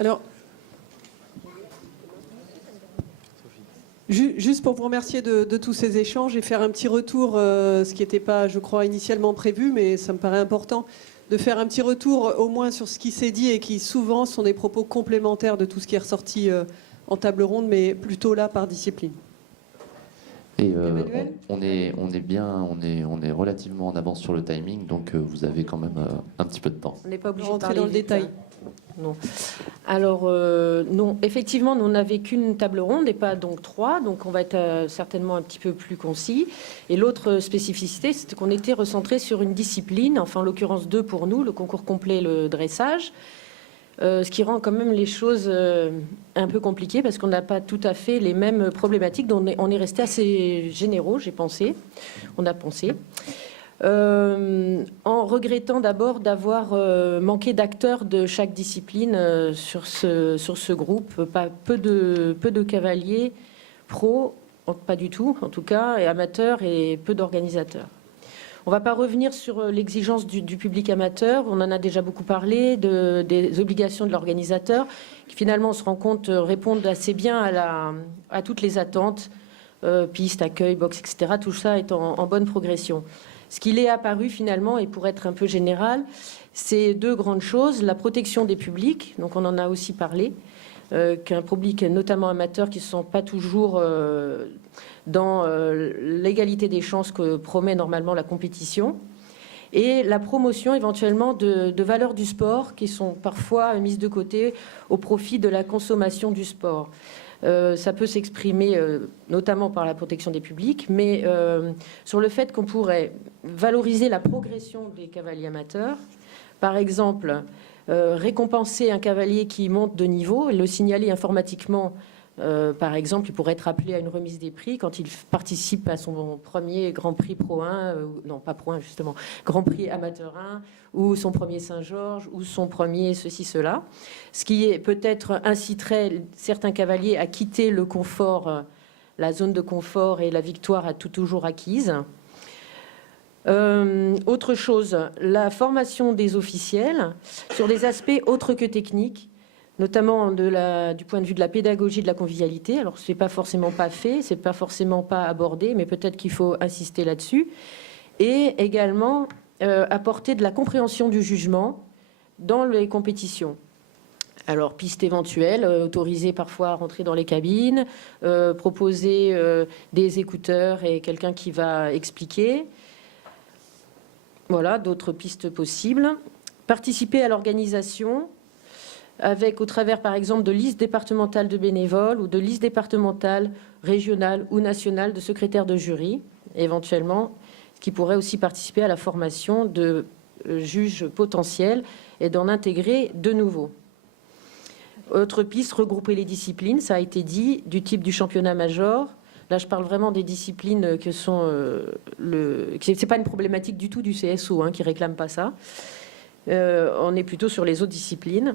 Alors, juste pour vous remercier de tous ces échanges et faire un petit retour, ce qui n'était pas, je crois, initialement prévu, mais ça me paraît important, de faire un petit retour au moins sur ce qui s'est dit et qui souvent sont des propos complémentaires de tout ce qui est ressorti en table ronde, mais plutôt là par discipline. Et on est relativement en avance sur le timing, donc vous avez quand même un petit peu de temps. On n'est pas obligé de Rentrer parler dans le vite, détail. hein. Non. Alors, non, effectivement, nous n'avons qu'une table ronde et pas donc 3, donc on va être certainement un petit peu plus concis. Et l'autre spécificité, c'est qu'on était recentré sur une discipline, enfin en l'occurrence 2 pour nous, le concours complet, le dressage, ce qui rend quand même les choses un peu compliquées parce qu'on n'a pas tout à fait les mêmes problématiques. Donc on est resté assez généraux, j'ai pensé, on a pensé. En regrettant d'abord d'avoir manqué d'acteurs de chaque discipline sur ce groupe, peu de cavaliers pros, pas du tout en tout cas, et amateurs et peu d'organisateurs. On ne va pas revenir sur l'exigence du public amateur, on en a déjà beaucoup parlé, des obligations de l'organisateur, qui finalement on se rend compte répondent assez bien à toutes les attentes, pistes, accueil, box, etc. Tout ça est en bonne progression. Ce qu'il est apparu finalement, et pour être un peu général, c'est 2 grandes choses. La protection des publics, donc on en a aussi parlé, qu'un public notamment amateur qui ne se sent pas toujours dans l'égalité des chances que promet normalement la compétition. Et la promotion éventuellement de valeurs du sport qui sont parfois mises de côté au profit de la consommation du sport. Ça peut s'exprimer notamment par la protection des publics, mais sur le fait qu'on pourrait valoriser la progression des cavaliers amateurs. Par exemple, récompenser un cavalier qui monte de niveau et le signaler informatiquement. Par exemple, il pourrait être appelé à une remise des prix quand il participe à son premier Grand Prix Pro 1, non pas Pro 1 justement, Grand Prix Amateur 1, ou son premier Saint-Georges, ou son premier ceci, cela. Ce qui peut-être inciterait certains cavaliers à quitter le confort, la zone de confort et la victoire à toujours acquise. Autre chose, la formation des officiels sur des aspects autres que techniques, notamment du point de vue de la pédagogie de la convivialité. Alors, ce n'est pas forcément pas fait, ce n'est pas forcément pas abordé, mais peut-être qu'il faut insister là-dessus. Et également, apporter de la compréhension du jugement dans les compétitions. Alors, piste éventuelle, autoriser parfois à rentrer dans les cabines, proposer des écouteurs et quelqu'un qui va expliquer. Voilà, d'autres pistes possibles. Participer à l'organisation avec, au travers, par exemple, de listes départementales de bénévoles ou de listes départementales, régionales ou nationales de secrétaires de jury, éventuellement, ce qui pourrait aussi participer à la formation de juges potentiels et d'en intégrer de nouveaux. Autre piste, regrouper les disciplines, ça a été dit, du type du championnat major. Là, je parle vraiment des disciplines que sont... c'est pas une problématique du tout du CSO, qui réclame pas ça. On est plutôt sur les autres disciplines.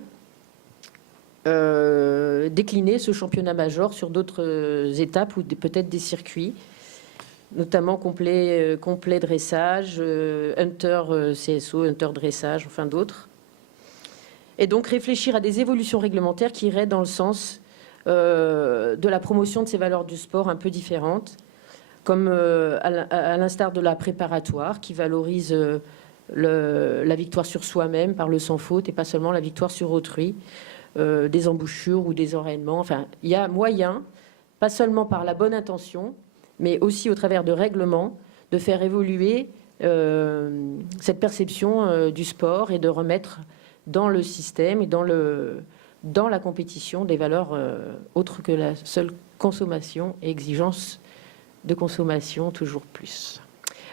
Décliner ce championnat major sur d'autres étapes ou peut-être des circuits, notamment complet dressage, hunter CSO, hunter dressage, enfin d'autres. Et donc réfléchir à des évolutions réglementaires qui iraient dans le sens de la promotion de ces valeurs du sport un peu différentes, comme à l'instar de la préparatoire qui valorise la victoire sur soi-même par le sans faute et pas seulement la victoire sur autrui. Des embouchures ou des enraînements. Enfin, il y a moyen, pas seulement par la bonne intention, mais aussi au travers de règlements, de faire évoluer cette perception du sport et de remettre dans le système et dans la compétition des valeurs autres que la seule consommation et exigence de consommation toujours plus.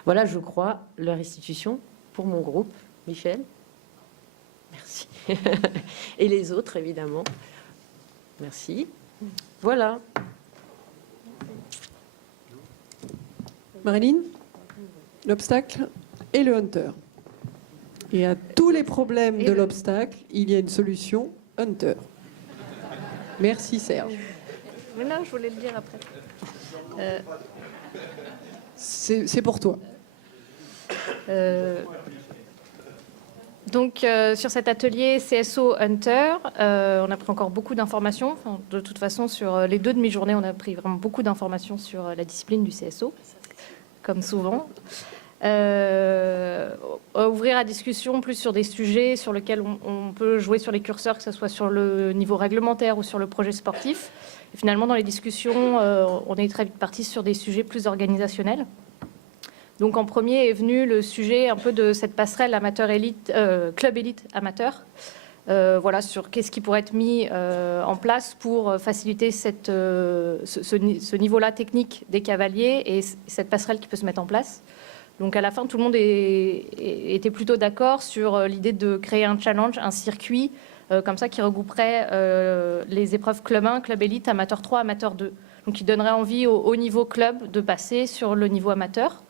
Voilà, je crois, la restitution pour mon groupe. Michel ? Merci. Et les autres, évidemment. Merci. Voilà. Marilyn, l'obstacle et le hunter. Et à tous les problèmes de l'obstacle, il y a une solution, hunter. Merci Serge. Mais non, je voulais le dire après. C'est pour toi. Donc, sur cet atelier CSO Hunter, on a pris encore beaucoup d'informations. Enfin, de toute façon, sur les 2 demi-journées, on a pris vraiment beaucoup d'informations sur la discipline du CSO, comme souvent. Ouvrir la discussion plus sur des sujets sur lesquels on peut jouer sur les curseurs, que ce soit sur le niveau réglementaire ou sur le projet sportif. Et finalement, dans les discussions, on est très vite parti sur des sujets plus organisationnels. Donc en premier est venu le sujet un peu de cette passerelle amateur-élite, club élite amateur. Voilà, sur qu'est-ce qui pourrait être mis en place pour faciliter ce niveau-là technique des cavaliers et cette passerelle qui peut se mettre en place. Donc à la fin, tout le monde était plutôt d'accord sur l'idée de créer un challenge, un circuit comme ça qui regrouperait les épreuves club 1, club élite, amateur 3, amateur 2. Donc qui donnerait envie au haut niveau club de passer sur le niveau amateur.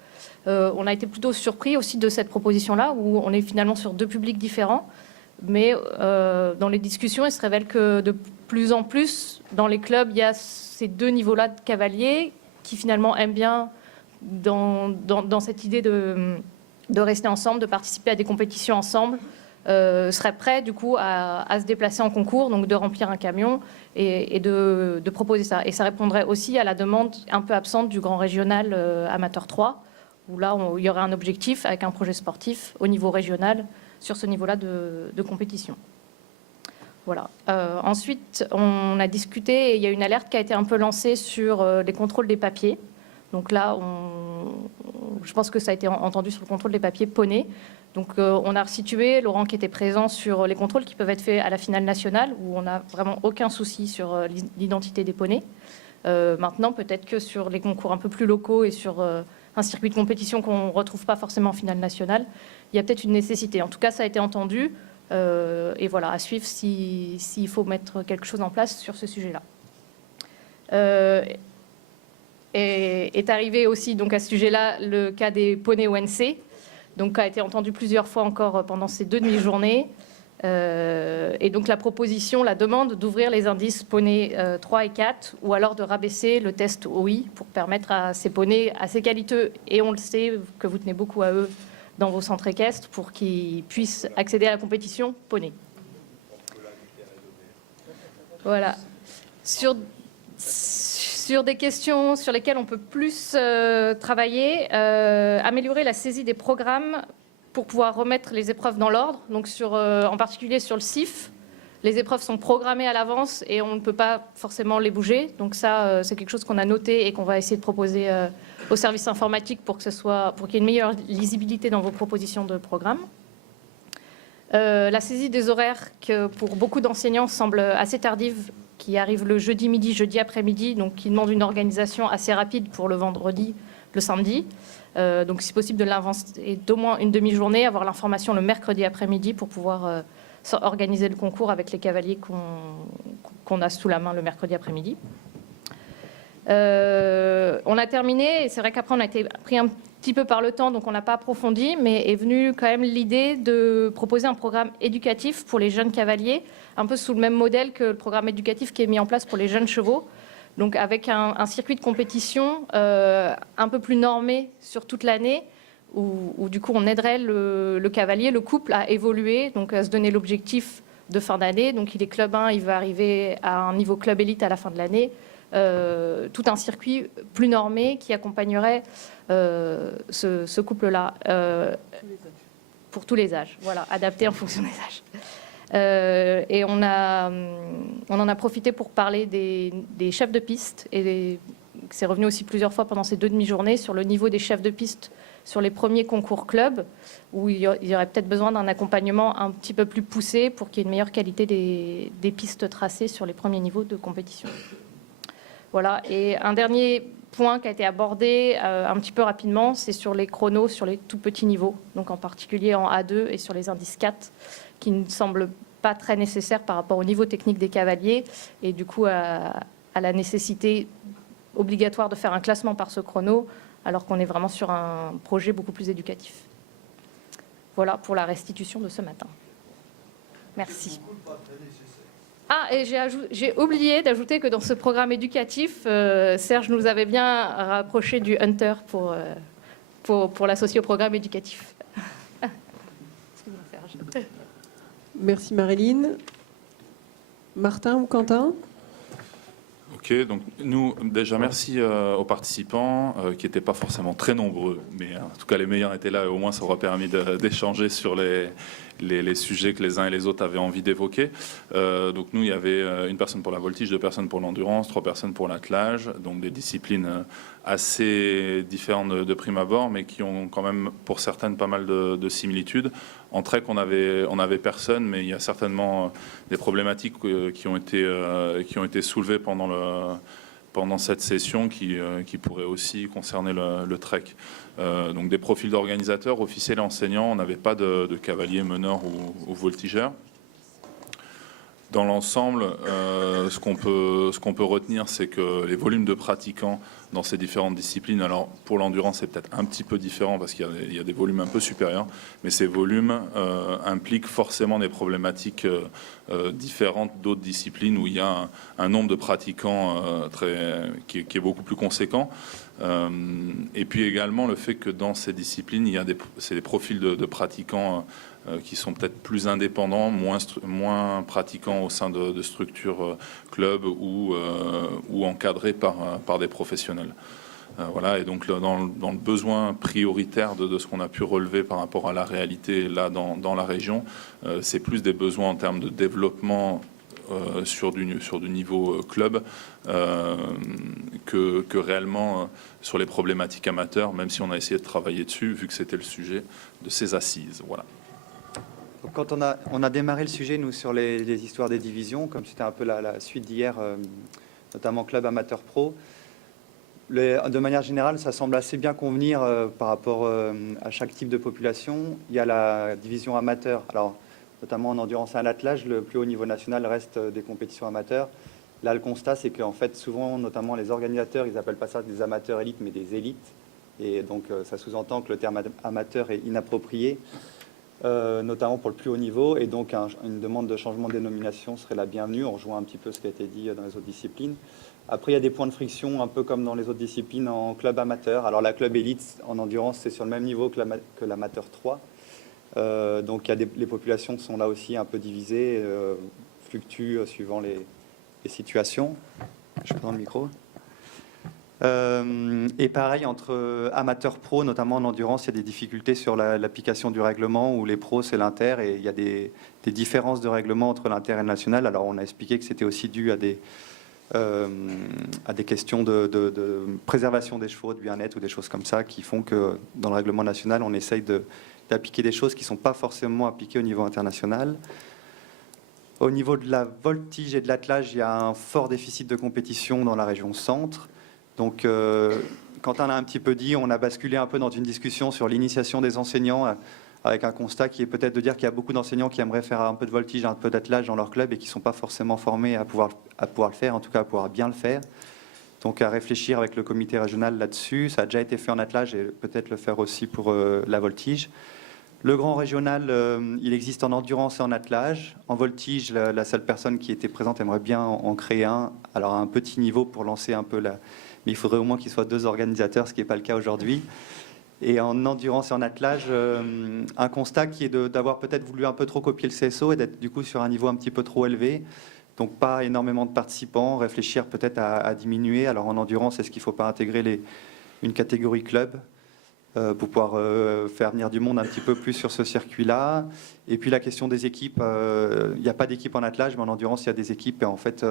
On a été plutôt surpris aussi de cette proposition-là, où on est finalement sur 2 publics différents. Mais dans les discussions, il se révèle que de plus en plus, dans les clubs, il y a ces 2 niveaux-là de cavaliers qui finalement aiment bien dans cette idée de rester ensemble, de participer à des compétitions ensemble, seraient prêts du coup à se déplacer en concours, donc de remplir un camion et de proposer ça. Et ça répondrait aussi à la demande un peu absente du grand régional amateur 3, où là, il y aurait un objectif avec un projet sportif au niveau régional sur ce niveau-là de compétition. Voilà. Ensuite, on a discuté et il y a une alerte qui a été un peu lancée sur les contrôles des papiers. Donc là, je pense que ça a été entendu sur le contrôle des papiers poney. Donc on a resitué, Laurent qui était présent, sur les contrôles qui peuvent être faits à la finale nationale, où on n'a vraiment aucun souci sur l'identité des poneys. Maintenant, peut-être que sur les concours un peu plus locaux et sur un circuit de compétition qu'on ne retrouve pas forcément en finale nationale, il y a peut-être une nécessité. En tout cas, ça a été entendu. Et voilà, à suivre s'il faut mettre quelque chose en place sur ce sujet-là. Est arrivé aussi donc, à ce sujet-là le cas des poneys ONC, donc a été entendu plusieurs fois encore pendant ces 2 demi-journées. Et donc la proposition, la demande d'ouvrir les indices poneys 3 et 4, ou alors de rabaisser le test OI pour permettre à ces poneys assez qualiteux, et on le sait que vous tenez beaucoup à eux dans vos centres équestres, pour qu'ils puissent accéder à la compétition poney. Voilà. Sur des questions sur lesquelles on peut plus travailler, améliorer la saisie des programmes pour pouvoir remettre les épreuves dans l'ordre. Donc en particulier sur le CIF, les épreuves sont programmées à l'avance et on ne peut pas forcément les bouger. Donc ça, c'est quelque chose qu'on a noté et qu'on va essayer de proposer au service informatique pour qu'il y ait une meilleure lisibilité dans vos propositions de programme. La saisie des horaires, que pour beaucoup d'enseignants semble assez tardive, qui arrive le jeudi midi, jeudi après-midi, donc qui demande une organisation assez rapide pour le vendredi, le samedi. Donc si possible de l'avancer d'au moins une demi-journée, avoir l'information le mercredi après-midi pour pouvoir organiser le concours avec les cavaliers qu'on a sous la main le mercredi après-midi. On a terminé, et c'est vrai qu'après on a été pris un petit peu par le temps, donc on n'a pas approfondi, mais est venue quand même l'idée de proposer un programme éducatif pour les jeunes cavaliers, un peu sous le même modèle que le programme éducatif qui est mis en place pour les jeunes chevaux, donc avec un circuit de compétition un peu plus normé sur toute l'année, où du coup on aiderait le cavalier, le couple à évoluer, donc à se donner l'objectif de fin d'année. Donc il est club 1, il va arriver à un niveau club élite à la fin de l'année. Tout un circuit plus normé qui accompagnerait ce couple-là pour tous les âges, voilà, adapté en fonction des âges. Et on en a profité pour parler des chefs de piste, et c'est revenu aussi plusieurs fois pendant ces 2 demi-journées sur le niveau des chefs de piste sur les premiers concours clubs, où il y aurait peut-être besoin d'un accompagnement un petit peu plus poussé pour qu'il y ait une meilleure qualité des pistes tracées sur les premiers niveaux de compétition. Voilà. Et un dernier point qui a été abordé un petit peu rapidement, c'est sur les chronos sur les tout petits niveaux, donc en particulier en A2 et sur les indices 4, qui ne semblent pas très nécessaires par rapport au niveau technique des cavaliers, et du coup à la nécessité obligatoire de faire un classement par ce chrono, alors qu'on est vraiment sur un projet beaucoup plus éducatif. Voilà pour la restitution de ce matin. Merci. Ah, et j'ai oublié d'ajouter que dans ce programme éducatif, Serge nous avait bien rapproché du Hunter pour l'associer au programme éducatif. Excuse-moi, Serge. Merci Marilyn. Martin ou Quentin ? Ok, donc nous, déjà merci aux participants qui n'étaient pas forcément très nombreux, mais en tout cas les meilleurs étaient là et au moins ça aura permis d'échanger sur les sujets que les uns et les autres avaient envie d'évoquer. Donc nous, il y avait une personne pour la voltige, 2 personnes pour l'endurance, 3 personnes pour l'attelage, donc des disciplines assez différentes de prime abord, mais qui ont quand même pour certaines pas mal de similitudes. En trek, on avait personne, mais il y a certainement des problématiques qui ont été soulevées pendant cette session qui pourraient aussi concerner le trek. Donc des profils d'organisateurs, officiels et enseignants, on n'avait pas de cavaliers, meneurs ou voltigeurs. Dans l'ensemble, ce qu'on peut retenir, c'est que les volumes de pratiquants dans ces différentes disciplines, alors pour l'endurance, c'est peut-être un petit peu différent parce qu'il y a des volumes un peu supérieurs, mais ces volumes impliquent forcément des problématiques différentes d'autres disciplines où il y a un nombre de pratiquants qui est beaucoup plus conséquent. Et puis également le fait que dans ces disciplines, c'est des profils de pratiquants qui sont peut-être plus indépendants, moins pratiquants au sein de structures clubs ou encadrés par des professionnels. Voilà, et donc dans le besoin prioritaire de ce qu'on a pu relever par rapport à la réalité là dans la région, c'est plus des besoins en termes de développement sur du niveau club que réellement sur les problématiques amateurs, même si on a essayé de travailler dessus, vu que c'était le sujet de ces assises. Voilà. Donc, quand on a démarré le sujet, nous, sur les histoires des divisions, comme c'était un peu la suite d'hier, notamment club amateur pro, de manière générale, ça semble assez bien convenir par rapport à chaque type de population. Il y a la division amateur, alors notamment en endurance et en attelage, le plus haut niveau national reste des compétitions amateurs. Là, le constat, c'est qu'en fait, souvent, notamment les organisateurs, ils n'appellent pas ça des amateurs élites, mais des élites. Et donc, ça sous-entend que le terme amateur est inapproprié. Notamment pour le plus haut niveau, et donc une demande de changement de dénomination serait la bienvenue. On rejoint un petit peu ce qui a été dit dans les autres disciplines. Après, il y a des points de friction, un peu comme dans les autres disciplines en club amateur. Alors la club élite en endurance, c'est sur le même niveau que l'amateur 3. Donc les populations sont là aussi un peu divisées, fluctuent suivant les situations. Je prends le micro. Et pareil, entre amateurs pro, notamment en endurance, il y a des difficultés sur l'application du règlement où les pros, c'est l'inter, et il y a des différences de règlement entre l'inter et le national. Alors, on a expliqué que c'était aussi dû à des questions de préservation des chevaux, de bien-être ou des choses comme ça, qui font que dans le règlement national, on essaye d'appliquer des choses qui ne sont pas forcément appliquées au niveau international. Au niveau de la voltige et de l'attelage, il y a un fort déficit de compétition dans la région centre. Donc, Quentin l'a un petit peu dit, on a basculé un peu dans une discussion sur l'initiation des enseignants, avec un constat qui est peut-être de dire qu'il y a beaucoup d'enseignants qui aimeraient faire un peu de voltige, un peu d'attelage dans leur club et qui ne sont pas forcément formés à pouvoir le faire, en tout cas à pouvoir bien le faire. Donc, à réfléchir avec le comité régional là-dessus. Ça a déjà été fait en attelage et peut-être le faire aussi pour la voltige. Le grand régional, il existe en endurance et en attelage. En voltige, la seule personne qui était présente aimerait bien en créer un, alors à un petit niveau pour lancer un peu mais il faudrait au moins qu'il soit 2 organisateurs, ce qui n'est pas le cas aujourd'hui. Et en endurance et en attelage, un constat qui est d'avoir peut-être voulu un peu trop copier le CSO et d'être du coup sur un niveau un petit peu trop élevé. Donc pas énormément de participants, réfléchir peut-être à diminuer. Alors en endurance, est-ce qu'il ne faut pas intégrer une catégorie club pour pouvoir faire venir du monde un petit peu plus sur ce circuit-là. Et puis la question des équipes, il n'y a pas d'équipe en attelage, mais en endurance, il y a des équipes. Et en fait,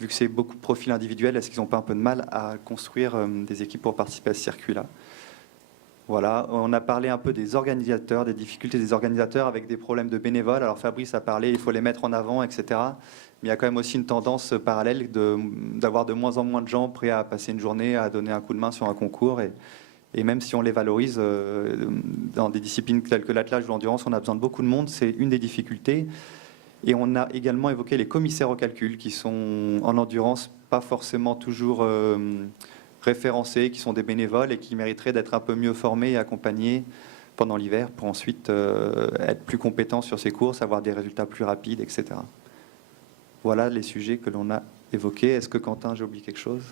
vu que c'est beaucoup de profils individuels, est-ce qu'ils n'ont pas un peu de mal à construire des équipes pour participer à ce circuit-là? Voilà, on a parlé un peu des organisateurs, des difficultés des organisateurs avec des problèmes de bénévoles. Alors Fabrice a parlé, il faut les mettre en avant, etc. Mais il y a quand même aussi une tendance parallèle d'avoir de moins en moins de gens prêts à passer une journée, à donner un coup de main sur un concours. Et même si on les valorise, dans des disciplines telles que l'attelage ou l'endurance, on a besoin de beaucoup de monde, c'est une des difficultés. Et on a également évoqué les commissaires au calcul, qui sont en endurance pas forcément toujours référencés, qui sont des bénévoles et qui mériteraient d'être un peu mieux formés et accompagnés pendant l'hiver pour ensuite être plus compétents sur ces courses, avoir des résultats plus rapides, etc. Voilà les sujets que l'on a évoqués. Est-ce que Quentin, j'ai oublié quelque chose ?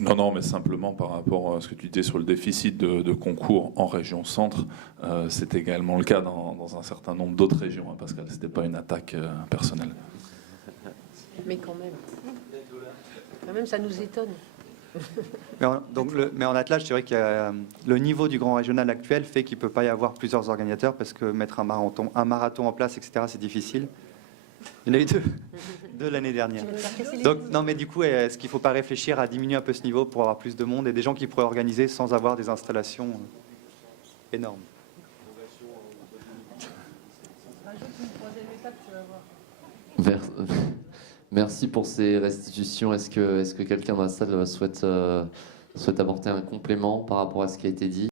Non, mais simplement par rapport à ce que tu disais sur le déficit de concours en région centre, c'est également le cas dans un certain nombre d'autres régions, hein, Pascal. Ce n'était pas une attaque personnelle. Mais quand même, ça nous étonne. Mais en attelage, c'est vrai que le niveau du grand régional actuel fait qu'il ne peut pas y avoir plusieurs organisateurs parce que mettre un marathon en place, etc., c'est difficile. Il y en a eu deux l'année dernière. Donc, non, mais du coup, est-ce qu'il ne faut pas réfléchir à diminuer un peu ce niveau pour avoir plus de monde et des gens qui pourraient organiser sans avoir des installations énormes? Merci pour ces restitutions. Est-ce que quelqu'un dans la salle souhaite apporter un complément par rapport à ce qui a été dit?